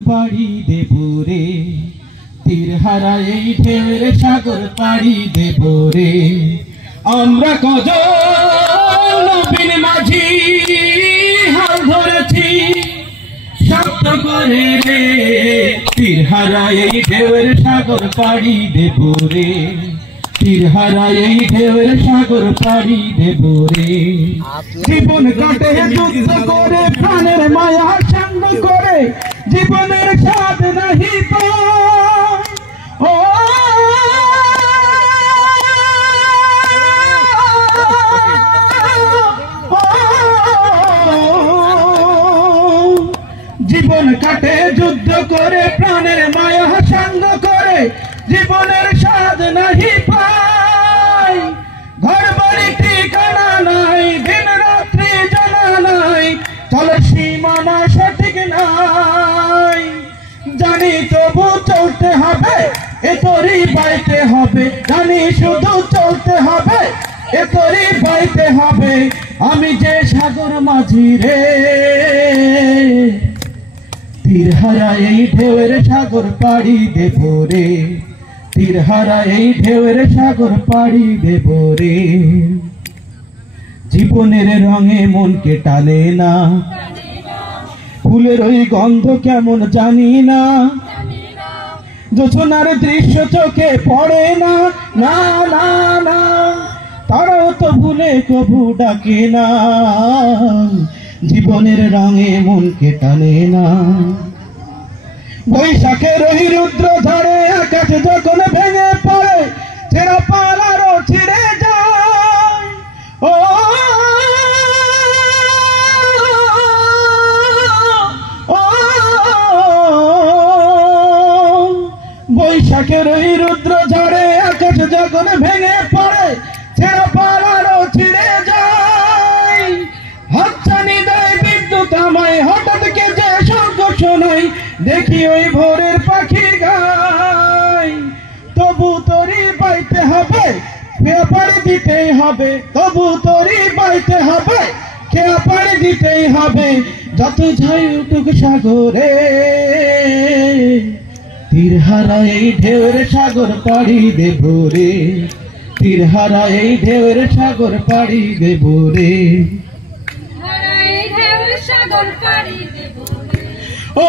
পাড়ি দেব রে তীর হারা এই ঢেউয়ের সাগর পাড়ি দেব রে আমরা কজন নবীন মাঝি হাল ধরেছি শব্দ করে রে তীর হারা এই ঢেউয়ের সাগর পাড়ি দেব রে তীর হারা এই ঢেউয়ের সাগর পাড়ি দেব রে জীবন কাটে যুদ্ধ করে প্রাণের মায়া সঙ্গ করে জীবনের স্বাদ নাহি পায় ও জীবন কাটে যুদ্ধ করে প্রাণের মায়া সঙ্গ করে জীবনের স্বাদ নাহি পায় ঘর বাড়ি ঠিকানা নাই দিন রাত্রি জানা নাই চলার সীমানা সঠিক নাই জানি তবু চলতে হবে এ তোরই বাইতে হবে জানি শুধু চলতে হবে এ তোরই বাইতে হবে আমি যে সাগর মাঝি রে তীর হারা এই ঢেউয়ের সাগর পাড়ি দেব রে তীর হারা এই ঢেউয়ের সাগর পাড়ি দেব রে জীবনের রঙে মনকে টানে না ফুলের ওই গন্ধ কেমন জানি না জোছনার দৃশ্য চোখে পড়ে না না না না তারাও তো ভুলে কবু ডাকে না জীবনের রঙে মনকে টানে না বৈশাখের ওই রুদ্র ঝড়ে আকাশ যখন ভেঙে পড়ে ছেঁড়া পাল আরো ছিঁড়ে যায় ও বৈশাখের ওই রুদ্র ঝড়ে আকাশ যখন ভেঙে পড়ে ছেঁড়া পাল আরো ছিঁড়ে যায় হাতছানি দেয় বিদ্যুৎ আমায় হঠাৎ কে যে শঙ্খ শোনাই দেখি ওই ভোরের পাখি গায় তবু তোরই বাইতে হবে খেয়া পাড়ি দিতেই হবে তবু তোরই বাইতে হবে খেয়া পাড়ি দিতেই হবে যত যাই উঠুক সাগরে তীর হারা এই ঢেউয়ের সাগর পাড়ি দেব রে তীর হারা এই ঢেউয়ের সাগর পাড়ি দেব রে ও